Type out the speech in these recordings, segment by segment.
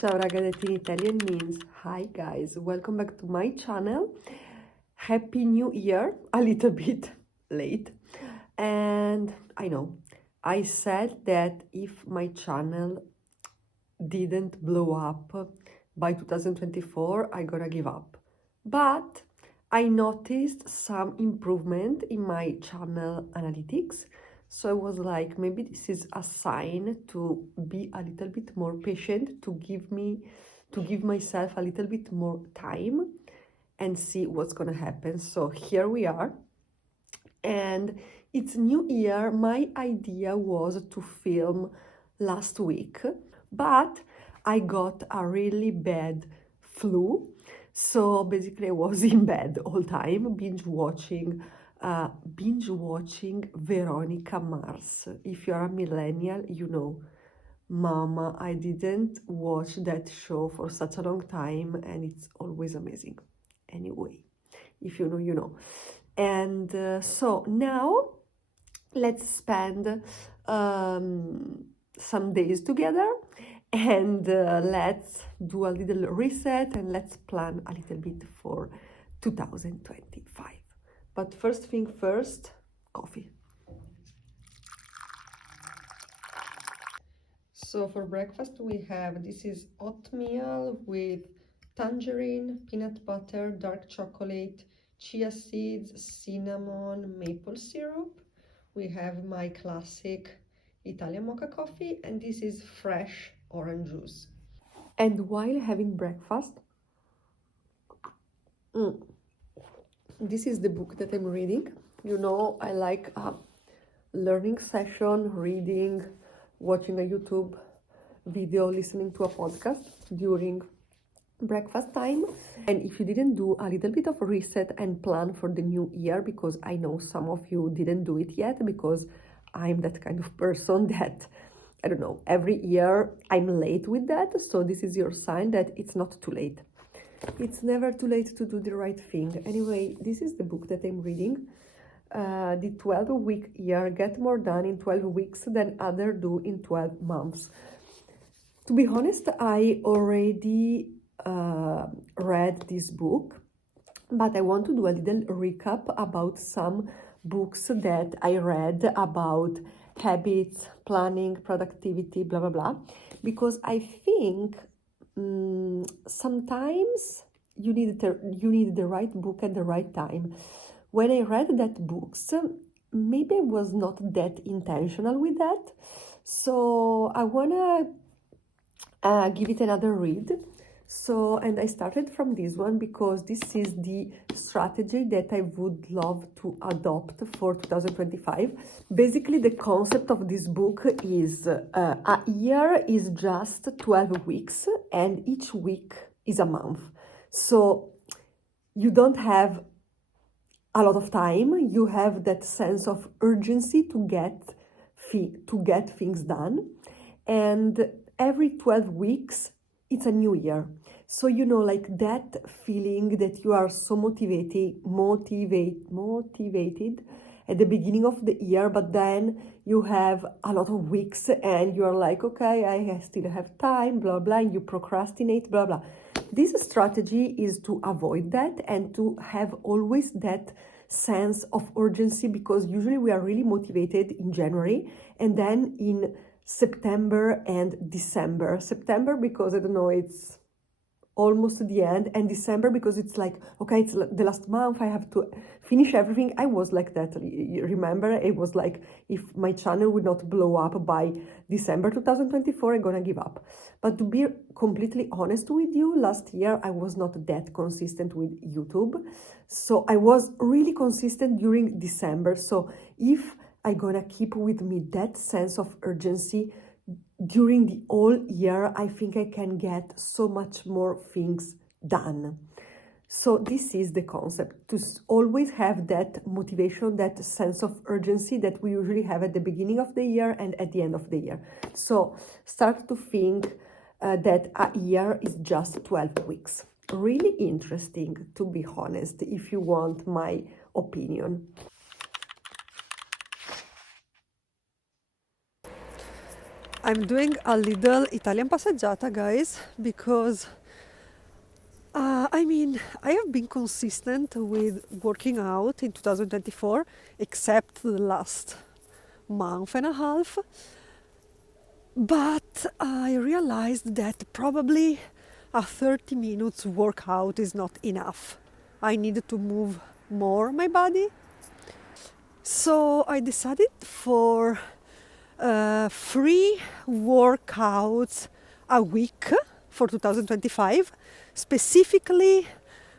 Ciao raga, that in Italian means hi guys, welcome back to my channel. Happy New Year, a little bit late. And I know, I said that if my channel didn't blow up by 2024, I gotta give up. But I noticed some improvement in my channel analytics. So I was like, maybe this is a sign to be a little bit more patient, to give myself a little bit more time and see what's gonna happen. So here we are. And it's New Year. My idea was to film last week, but I got a really bad flu. So basically I was in bed all time, binge watching Veronica Mars. If you're a millennial, you know, Mama, I didn't watch that show for such a long time and it's always amazing. Anyway, if you know, you know. And so now let's spend some days together and let's do a little reset and let's plan a little bit for 2025. But first thing first, coffee. So for breakfast we have, this is oatmeal with tangerine, peanut butter, dark chocolate, chia seeds, cinnamon, maple syrup. We have my classic Italian mocha coffee, and this is fresh orange juice. And while having breakfast, this is the book that I'm reading. You know, I like a learning session, reading, watching a YouTube video, listening to a podcast during breakfast time. And if you didn't do a little bit of a reset and plan for the new year, because I know some of you didn't do it yet, because I'm that kind of person that, I don't know, every year I'm late with that. So this is your sign that it's not too late. It's never too late to do the right thing. Anyway, this is the book that I'm reading. The 12-week year, get more done in 12 weeks than others do in 12 months. To be honest, I already read this book, but I want to do a little recap about some books that I read about habits, planning, productivity, blah, blah, blah, because I think sometimes you need the right book at the right time. When I read that books, maybe I was not that intentional with that. So I wanna give it another read. So, and I started from this one because this is the strategy that I would love to adopt for 2025. Basically, the concept of this book is a year is just 12 weeks and each week is a month. So you don't have a lot of time, you have that sense of urgency to get things done. And every 12 weeks, it's a new year. So, you know, like that feeling that you are so motivated at the beginning of the year, but then you have a lot of weeks and you're like, okay, I still have time, blah, blah, and you procrastinate, blah, blah. This strategy is to avoid that and to have always that sense of urgency, because usually we are really motivated in January and then in September and December. September because, I don't know, it's almost the end, and December because it's like, okay, it's the last month, I have to finish everything. I was like that, you remember? It was like, if my channel would not blow up by December 2024, I'm gonna give up. But to be completely honest with you, last year I was not that consistent with YouTube. So I was really consistent during December. So if I'm gonna keep with me that sense of urgency during the whole year, I think I can get so much more things done. So this is the concept, to always have that motivation, that sense of urgency that we usually have at the beginning of the year and at the end of the year. So start to think that a year is just 12 weeks. Really interesting, to be honest, if you want my opinion. I'm doing a little Italian passeggiata, guys, because I have been consistent with working out in 2024, except the last month and a half. But I realized that probably a 30 minutes workout is not enough. I need to move more my body. So I decided for 3 workouts a week for 2025, specifically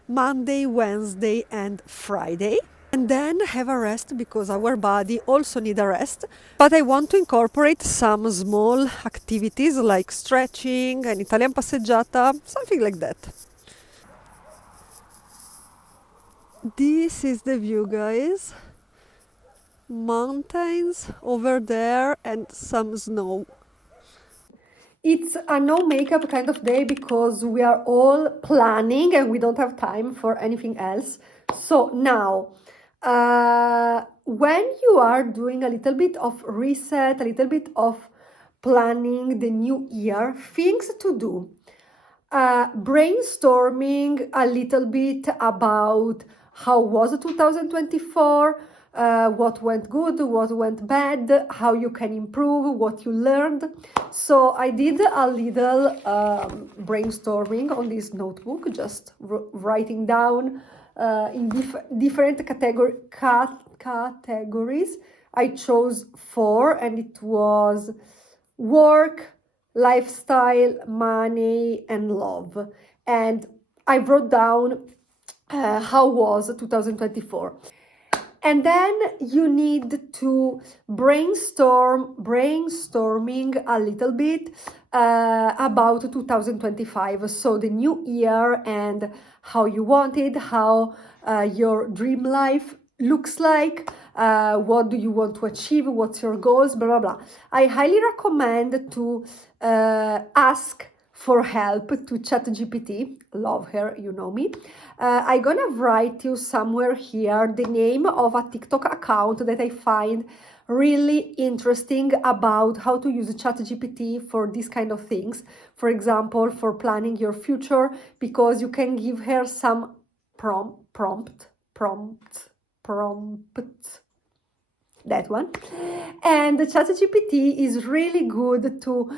Monday, Wednesday, and Friday. And then have a rest because our body also needs a rest. But I want to incorporate some small activities like stretching, an Italian passeggiata, something like that. This is the view, guys. Mountains over there and some snow. It's a no makeup kind of day because we are all planning and we don't have time for anything else. So now, when you are doing a little bit of reset, a little bit of planning the new year, things to do. Brainstorming a little bit about how was 2024, what went good, what went bad, how you can improve, what you learned. So I did a little brainstorming on this notebook, just writing down in different categories. I chose 4, and it was work, lifestyle, money, and love. And I wrote down how was 2024. And then you need to brainstorming a little bit about 2025. So the new year and how you want it, how your dream life looks like, what do you want to achieve, what's your goals, blah, blah, blah. I highly recommend to ask for help to ChatGPT. Love her, you know me. I'm gonna write you somewhere here the name of a TikTok account that I find really interesting about how to use ChatGPT for these kind of things. For example, for planning your future, because you can give her some prompts, that one. And the ChatGPT is really good to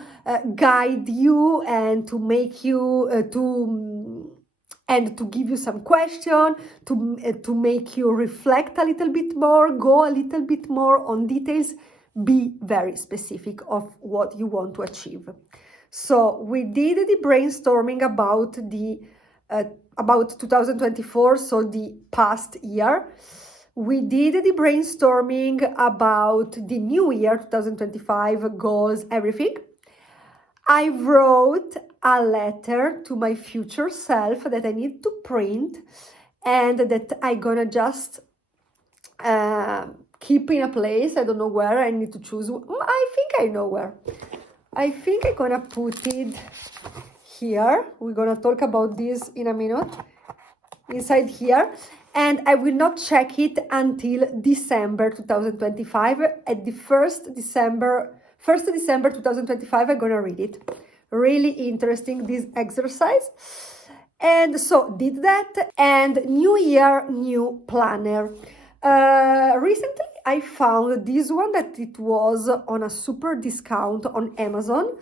guide you and to make you and to give you some question, to make you reflect a little bit more, go a little bit more on details, be very specific of what you want to achieve. So we did the brainstorming about about 2024, so the past year. We did the brainstorming about the new year, 2025, goals, everything. I wrote a letter to my future self that I need to print and that I'm gonna just keep in a place. I don't know where. I need to choose. I think I know where. I think I'm gonna put it here. We're gonna talk about this in a minute. Inside here. And I will not check it until December 2025. At the 1st December 2025, I'm gonna read it. Really interesting, this exercise. And so did that. And new year, new planner. Recently I found this one that it was on a super discount on Amazon.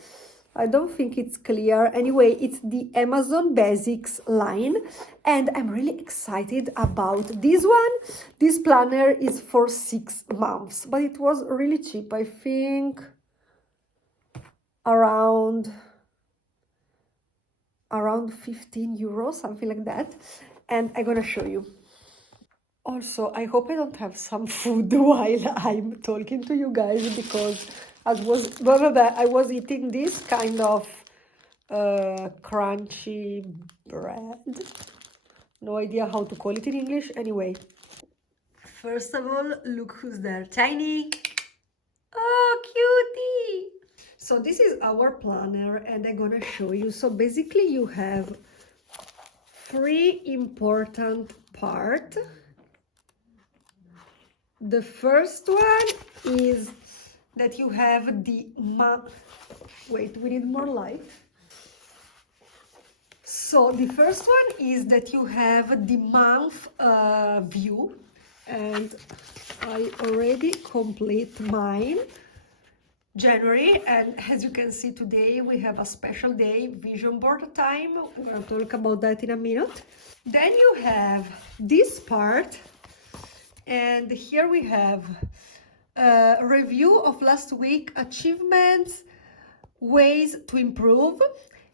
I don't think it's clear. Anyway, it's the Amazon Basics line, and I'm really excited about this one. This planner is for 6 months, but it was really cheap. I think around 15 euros, something like that. And I'm gonna show you. Also, I hope I don't have some food while I'm talking to you guys, because I was eating this kind of crunchy bread. No idea how to call it in English. Anyway, first of all, look who's there. Tiny. Oh, cutie. So this is our planner, and I'm gonna show you. So basically you have 3 important parts. The first one is that you have the Wait, we need more light. So the first one is that you have the month view, and I already complete mine, January, and as you can see today we have a special day, vision board time. I'm gonna talk about that in a minute. Then you have this part, and here we have a review of last week, achievements, ways to improve,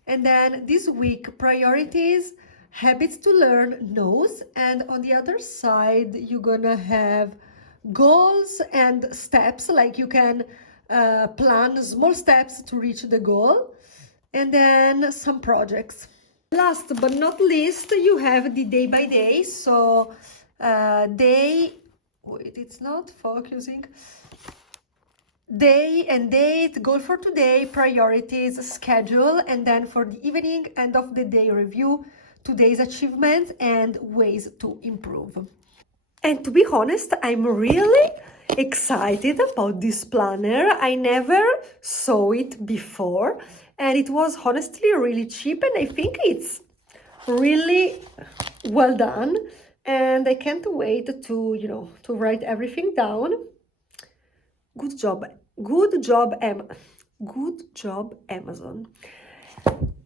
and then this week priorities, habits to learn, no's, and on the other side you're gonna have goals and steps, like you can plan small steps to reach the goal, and then some projects. Last but not least, you have the day by day. So wait, it's not focusing. Day and date, goal for today, priorities, schedule, and then for the evening, end of the day review, today's achievements and ways to improve. And to be honest, I'm really excited about this planner. I never saw it before, and it was honestly really cheap, and I think it's really well done, and I can't wait to write everything down. Good job, good job, good job, Amazon.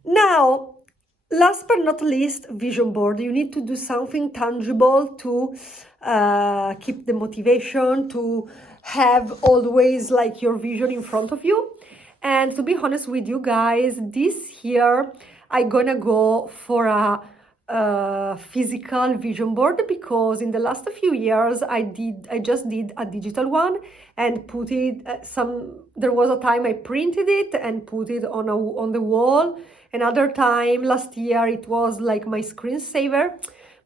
Now, last but not least, vision board. You need to do something tangible to keep the motivation, to have always like your vision in front of you. And to be honest with you guys, this year I'm gonna go for a physical vision board, because in the last few years I just did a digital one and put it there was a time I printed it and put it on the wall. Another time last year it was like my screensaver.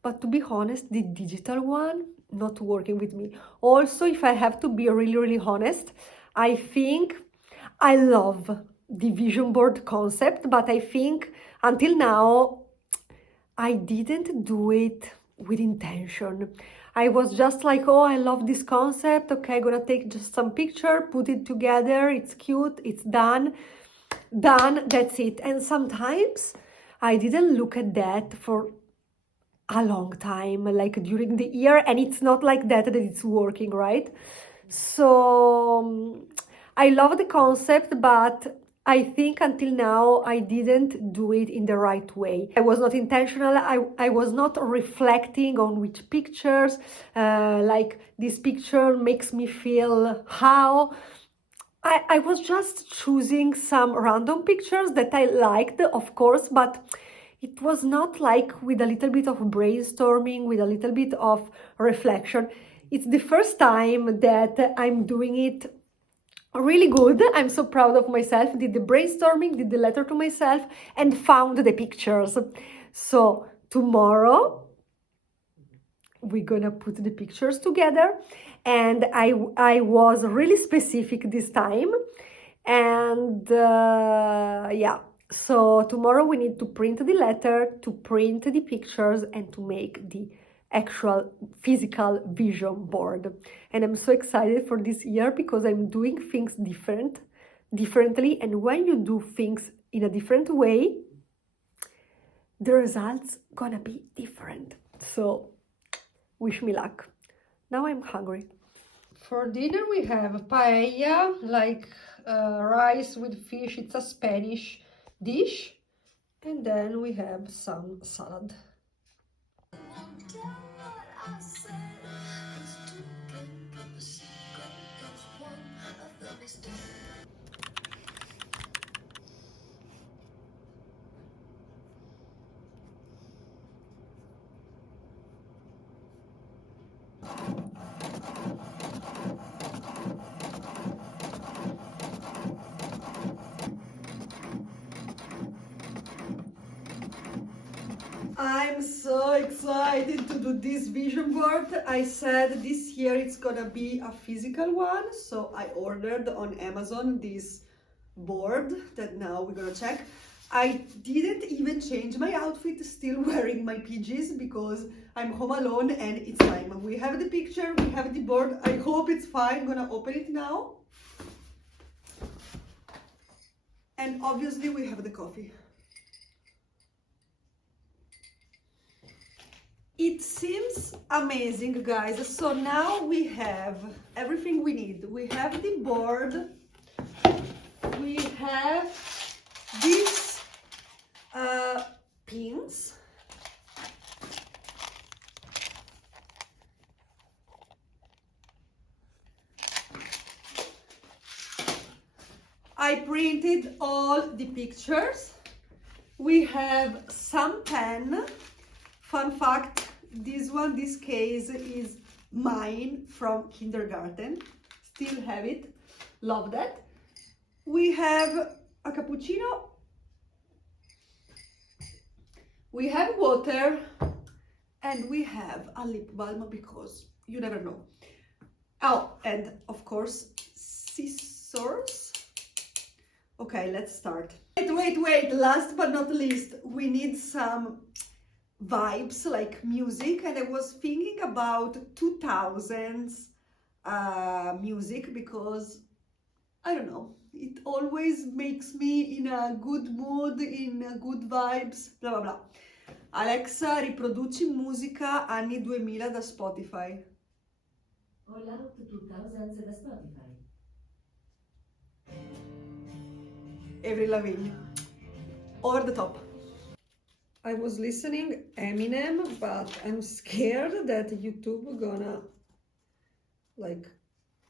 But to be honest, the digital one not working with me. Also, if I have to be really honest, I think I love the vision board concept, but I think until now I didn't do it with intention. I was just like, oh, I love this concept. Okay, I'm gonna take just some picture, put it together. It's cute, it's done, that's it. And sometimes I didn't look at that for a long time, like during the year, and it's not like that it's working, right? So I love the concept, but I think until now I didn't do it in the right way. I was not intentional. I was not reflecting on which pictures, like this picture makes me feel how. I was just choosing some random pictures that I liked, of course, but it was not like with a little bit of brainstorming, with a little bit of reflection. It's the first time that I'm doing it really good. I'm so proud of myself. Did the brainstorming, did the letter to myself, and found the pictures. So tomorrow we're gonna put the pictures together, and I was really specific this time, and yeah. So tomorrow we need to print the letter, to print the pictures, and to make the actual physical vision board. And I'm so excited for this year because I'm doing things differently, and when you do things in a different way, the results gonna be different. So wish me luck. Now I'm hungry. For dinner we have paella, like rice with fish. It's a Spanish dish, and then we have some salad. I'm so excited to do this vision board. I said this year it's gonna be a physical one, so I ordered on Amazon this board that now we're gonna check. I didn't even change my outfit, still wearing my PJs because I'm home alone and it's time. We have the picture, we have the board. I hope it's fine. I'm gonna open it now. And obviously we have the coffee. It seems amazing, guys. So now we have everything we need. We have the board. We have these pins. I printed all the pictures. We have some pen. Fun fact, this case is mine from kindergarten. Still have it. Love that. We have a cappuccino. We have water. And we have a lip balm because you never know. Oh, and of course, scissors. Okay, let's start. Wait, last but not least, we need some vibes like music, and I was thinking about 2000s music because, I don't know, it always makes me in a good mood, in a good vibes, bla bla bla. Alexa, riproduci musica anni 2000 da Spotify. All out 2000s da Spotify. Avril Lavigne. Over the top. I was listening Eminem, but I'm scared that YouTube gonna like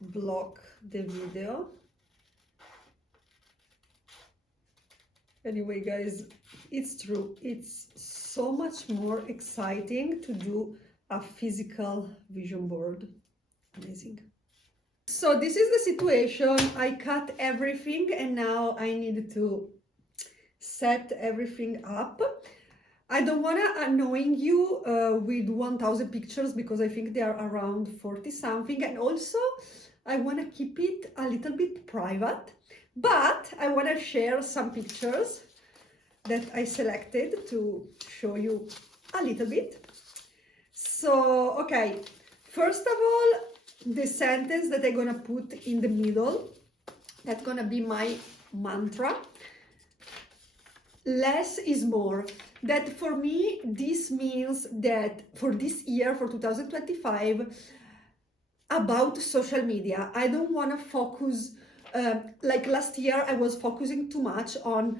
block the video. Anyway, guys, it's true. It's so much more exciting to do a physical vision board. Amazing. So this is the situation. I cut everything and now I need to set everything up. I don't want to annoying you with 1000 pictures because I think they are around 40 something, and also I want to keep it a little bit private, but I want to share some pictures that I selected to show you a little bit. So, okay, first of all, the sentence that I'm gonna put in the middle, that's gonna be my mantra. Less is more. That for me, this means that for this year, for 2025, about social media, I don't want to focus, like last year, I was focusing too much on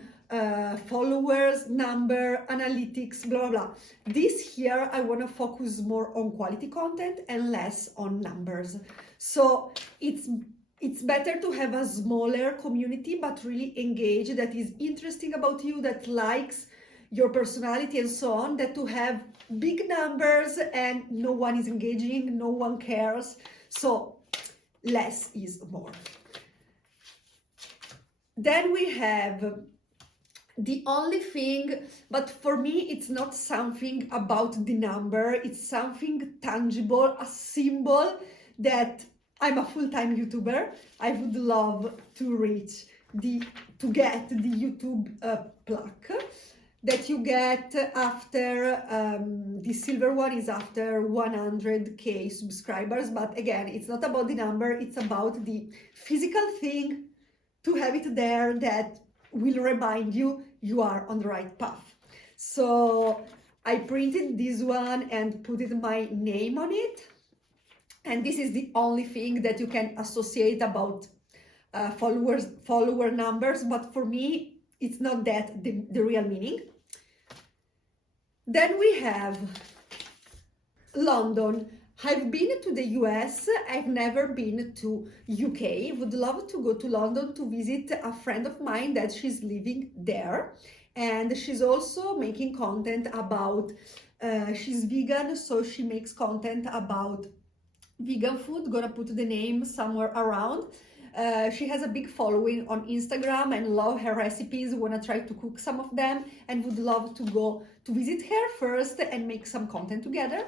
followers, number, analytics, blah, blah, blah. This year, I want to focus more on quality content and less on numbers. So it's better to have a smaller community, but really engaged, that is interesting about you, that likes your personality and so on, that to have big numbers and no one is engaging, no one cares. So less is more. Then we have the only thing, but for me, it's not something about the number, it's something tangible, a symbol that I'm a full-time YouTuber. I would love to reach to get the YouTube plaque that you get after, the silver one is after 100k subscribers. But again, it's not about the number, it's about the physical thing, to have it there that will remind you you are on the right path. So I printed this one and put my name on it. And this is the only thing that you can associate about follower numbers, but for me, it's not that the real meaning. Then we have London. I've been to the US, I've never been to UK. Would love to go to London to visit a friend of mine that she's living there. And she's also making content about, she's vegan, so she makes content about vegan food. Gonna put the name somewhere around. She has a big following on Instagram and love her recipes. Wanna try to cook some of them and would love to go to visit her first and make some content together.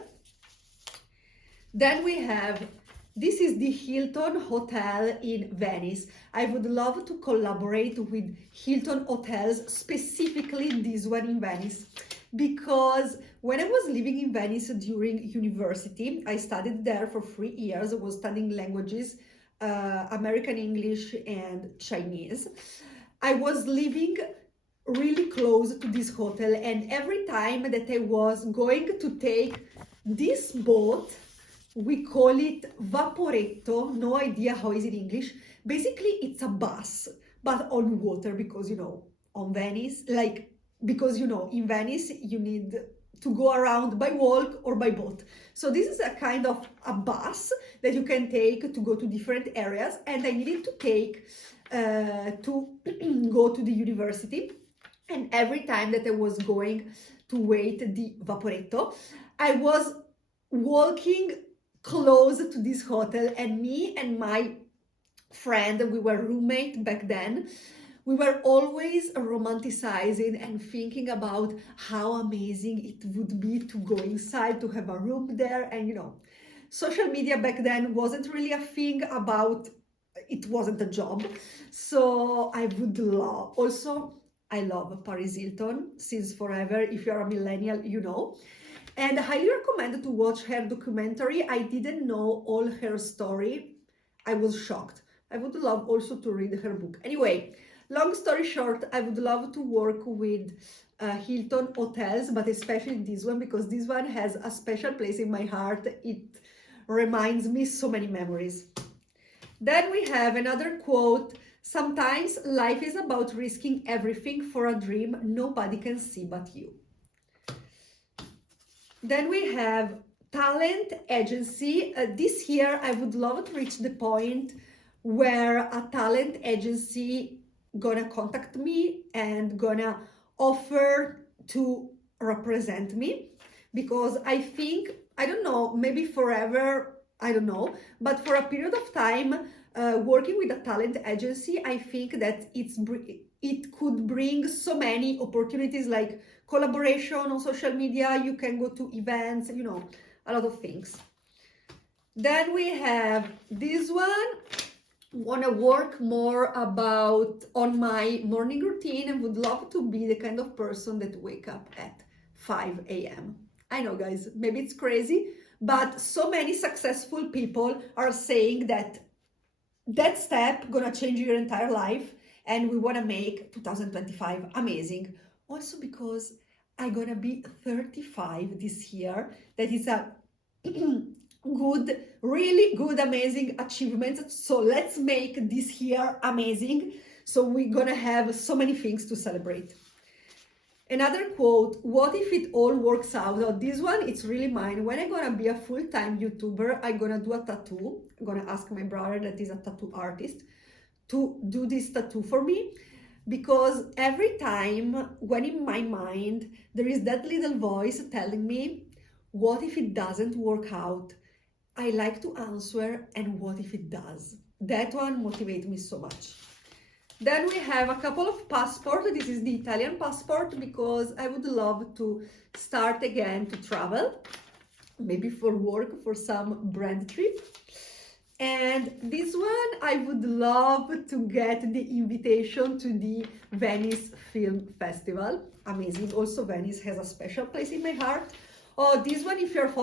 Then we have, this is the Hilton Hotel in Venice. I would love to collaborate with Hilton hotels, specifically this one in Venice, because when I was living in Venice during university, I studied there for 3 years. I was studying languages, American English and Chinese. I was living really close to this hotel, and every time that I was going to take this boat, we call it vaporetto, no idea how is it in English. Basically, it's a bus, but on water, because on Venice, like, because in Venice you need to go around by walk or by boat. So this is a kind of a bus that you can take to go to different areas, and I needed to take to go to the university. And every time that I was going to wait the vaporetto, I was walking close to this hotel, and me and my friend, we were roommate back then, we were always romanticizing and thinking about how amazing it would be to go inside, to have a room there. And social media back then wasn't really a thing, about it wasn't a job. So I would love, also I love Paris Hilton since forever. If you're a millennial, and I highly recommend to watch her documentary. I didn't know all her story. I was shocked. I would love also to read her book. Anyway, long story short, I would love to work with Hilton hotels, but especially this one, because this one has a special place in my heart. It reminds me so many memories. Then we have another quote: sometimes life is about risking everything for a dream nobody can see but you. Then we have talent agency. This year, I would love to reach the point where a talent agency gonna contact me and gonna offer to represent me, because I think, I don't know, maybe forever, I don't know, but for a period of time, working with a talent agency, I think that it could bring so many opportunities, like collaboration on social media. You can go to events, a lot of things. Then we have this one: want to work more on my morning routine, and would love to be the kind of person that wake up at 5 a.m. I know, guys, maybe it's crazy, but so many successful people are saying that step gonna change your entire life, and we want to make 2025 amazing. Also because I'm gonna be 35 this year. That is a good, really good, amazing achievement. So let's make this year amazing. So we're gonna have so many things to celebrate. Another quote: what if it all works out? Now, this one, it's really mine. When I'm gonna be a full-time YouTuber, I'm gonna do a tattoo. I'm gonna ask my brother, that is a tattoo artist, to do this tattoo for me, because every time when in my mind there is that little voice telling me, what if it doesn't work out? I like to answer, and what if it does? That one motivates me so much. Then we have a couple of passports. This is the Italian passport, because I would love to start again to travel, maybe for work, for some brand trip. And this one, I would love to get the invitation to the Venice Film Festival. Amazing. Also, Venice has a special place in my heart. Oh, this one, if you have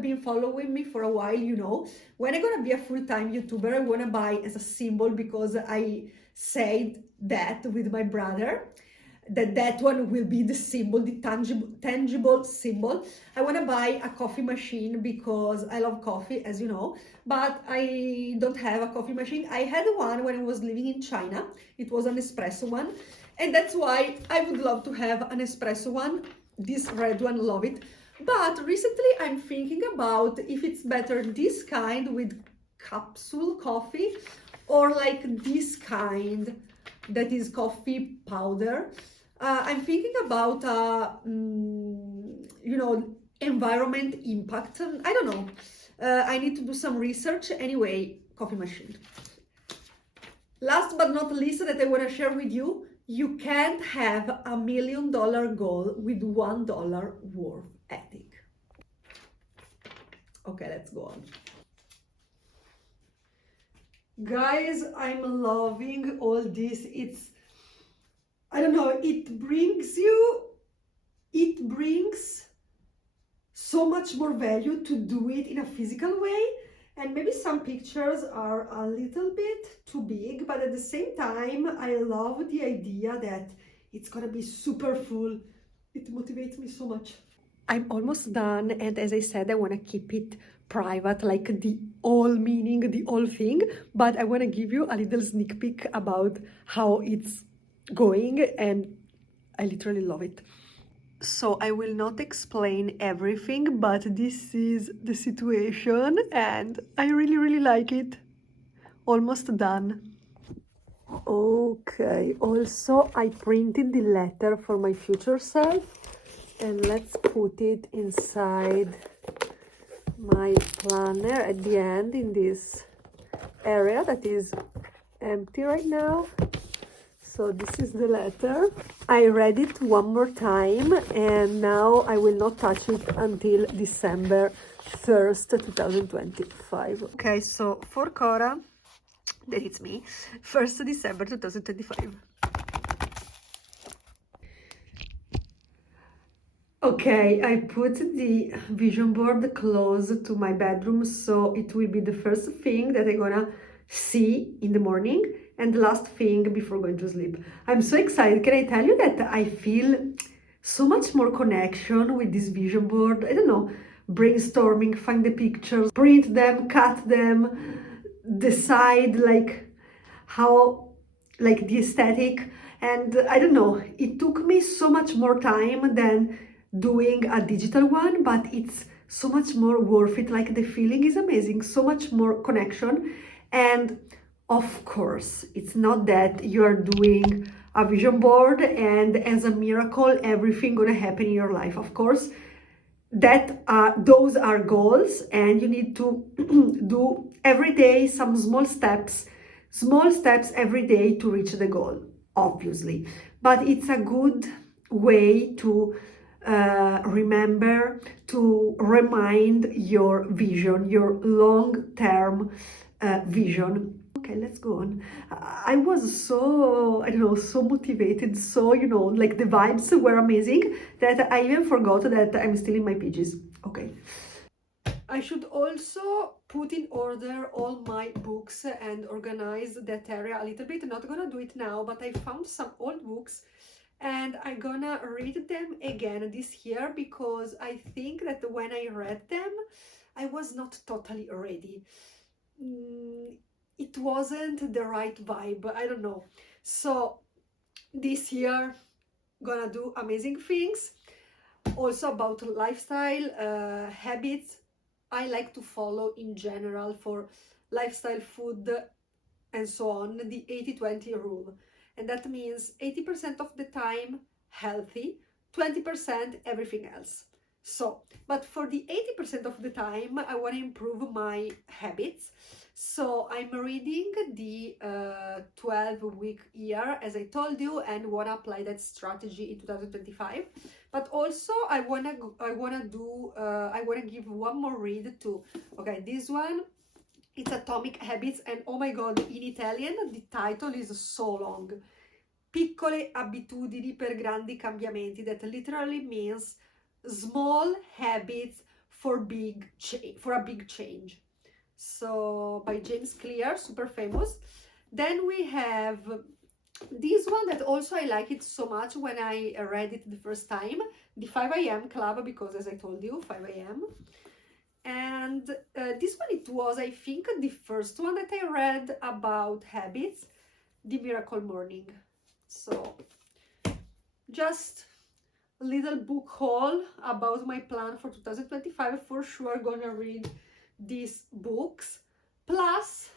been following me for a while, when I'm gonna be a full-time YouTuber, I wanna buy as a symbol, because I said that with my brother, that one will be the symbol, the tangible symbol. I want to buy a coffee machine, because I love coffee, as you know, but I don't have a coffee machine. I had one when I was living in China. It was an espresso one, and that's why I would love to have an espresso one. This red one, love it. But recently I'm thinking about if it's better this kind with capsule coffee, or like this kind that is coffee powder. I'm thinking about, environment impact. I don't know. I need to do some research. Anyway, coffee machine. Last but not least, that I want to share with you, you can't have $1 million goal with $1 worth ethic. Okay, let's go on. Guys, I'm loving all this. I don't know, it brings so much more value to do it in a physical way. And maybe some pictures are a little bit too big, but at the same time, I love the idea that it's gonna be super full. It motivates me so much. I'm almost done, and as I said, I want to keep it private, like the whole meaning, the whole thing, but I want to give you a little sneak peek about how it's going, and I literally love it. So I will not explain everything, but this is the situation, and I really, really like it. Almost done. Okay, also I printed the letter for my future self, and let's put it inside my planner at the end in this area that is empty right now. So this is the letter. I read it one more time, and now I will not touch it until December 1st, 2025. Okay, so for Cora, that it's me, 1st December 2025. Okay, I put the vision board close to my bedroom, so it will be the first thing that I'm gonna see in the morning and the last thing before going to sleep. I'm so excited. Can I tell you that I feel so much more connection with this vision board? I don't know, brainstorming, find the pictures, print them, cut them, decide like how like the aesthetic, and I don't know, it took me so much more time than doing a digital one, but it's so much more worth it. Like the feeling is amazing, so much more connection. And of course, it's not that you are doing a vision board and as a miracle everything gonna happen in your life. Of course, that those are goals, and you need to do every day some small steps every day to reach the goal, obviously. But it's a good way to remember, to remind your vision, your long-term vision. Okay, let's go on. I was so, I don't know, so motivated, so, like the vibes were amazing that I even forgot that I'm still in my pages. Okay. I should also put in order all my books and organize that area a little bit. I'm not gonna do it now, but I found some old books and I'm gonna read them again this year because I think that when I read them, I was not totally ready. It wasn't the right vibe, I don't know. So this year, gonna do amazing things. Also about lifestyle habits I like to follow in general for lifestyle, food, and so on, the 80-20 rule. And that means 80% of the time healthy, 20% everything else. So, but for the 80% of the time, I want to improve my habits. So I'm reading the 12-week year, as I told you, and want to apply that strategy in 2025. But also I wanna give one more read to, okay, this one, it's Atomic Habits, and oh my god, in Italian the title is so long. Piccole abitudini per grandi cambiamenti, that literally means small habits for a big change. So by James Clear, super famous. Then we have this one that also I like it so much when I read it the first time, the 5 a.m. Club, because as I told you, 5 a.m. And this one, it was, I think, the first one that I read about habits, The Miracle Morning. So just a little book haul about my plan for 2025. For sure gonna read these books. Plus,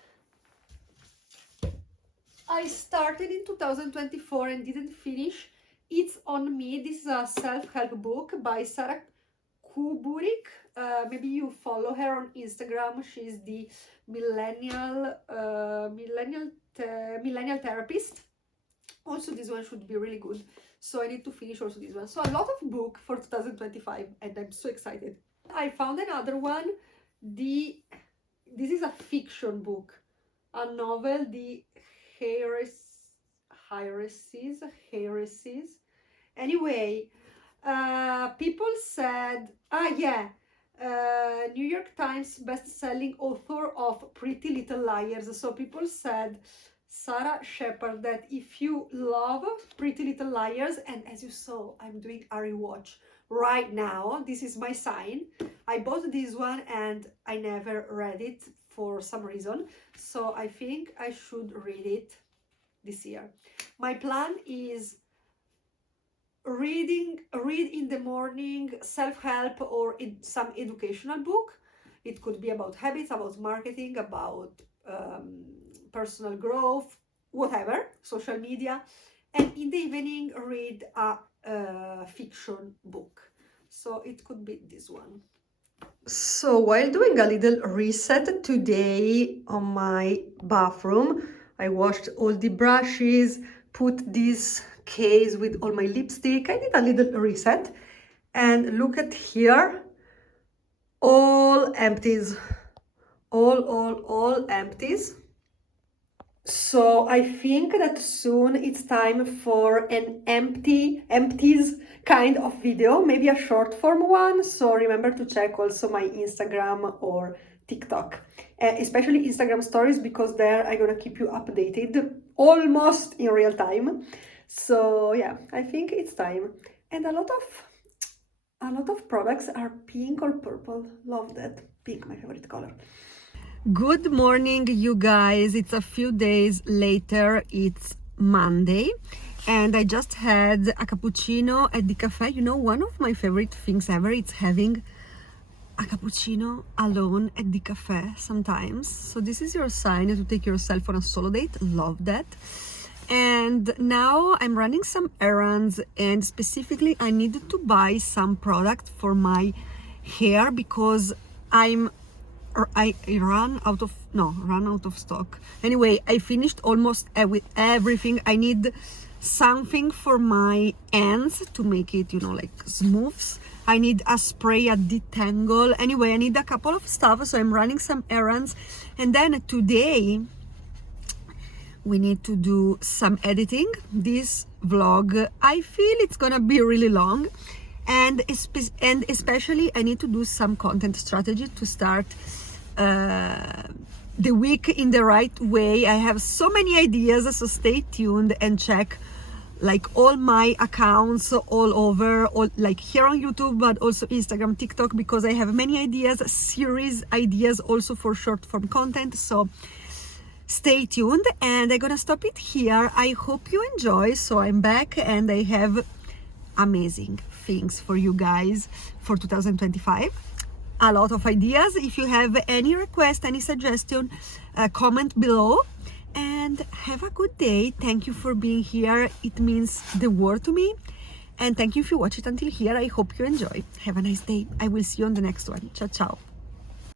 I started in 2024 and didn't finish It's on Me. This is a self-help book by Sarah Kuburik. Maybe you follow her on Instagram. She's the millennial therapist. Also, this one should be really good. So I need to finish also this one. So a lot of book for 2025, and I'm so excited. I found another one. This is a fiction book, a novel, The Heresies. Anyway, people said, yeah, New York Times best-selling author of Pretty Little Liars. So people said, Sarah Shepard, that if you love Pretty Little Liars, and as you saw, I'm doing a rewatch right now. This is my sign. I bought this one and I never read it for some reason. So I think I should read it this year. My plan is read in the morning self-help or some educational book. It could be about habits, about marketing, about personal growth, whatever, social media. And in the evening read a fiction book. So it could be this one. So while doing a little reset today on my bathroom, I washed all the brushes, put this case with all my lipstick. I did a little reset, and look at here, all empties, all empties. So I think that soon it's time for an empties kind of video, maybe a short form one. So remember to check also my Instagram or TikTok, especially Instagram stories, because there I'm gonna keep you updated almost in real time. So yeah, I think it's time. And a lot of products are pink or purple. Love that. Pink, my favorite color. Good morning, you guys. It's a few days later. It's Monday, and I just had a cappuccino at the cafe. You know, one of my favorite things ever, it's having a cappuccino alone at the cafe sometimes. So this is your sign to take yourself on a solo date. Love that. And now I'm running some errands, and specifically I needed to buy some product for my hair because I ran out of stock. Anyway, I finished almost with everything. I need something for my ends to make it, like smooth. I need a spray, a detangle. Anyway, I need a couple of stuff, so I'm running some errands. And then today we need to do some editing. This vlog, I feel it's gonna be really long, and especially I need to do some content strategy to start the week in the right way. I have so many ideas, so stay tuned and check like all my accounts all over, like here on YouTube, but also Instagram, TikTok, because I have many ideas, series ideas also for short form content. So stay tuned, and I'm gonna stop it here. I hope you enjoy. So I'm back and I have amazing things for you guys for 2025. A lot of ideas. If you have any request, any suggestion, comment below, and have a good day. Thank you for being here. It means the world to me, and thank you if you watch it until here. I hope you enjoy. Have a nice day. I will see you on the next one. Ciao, ciao.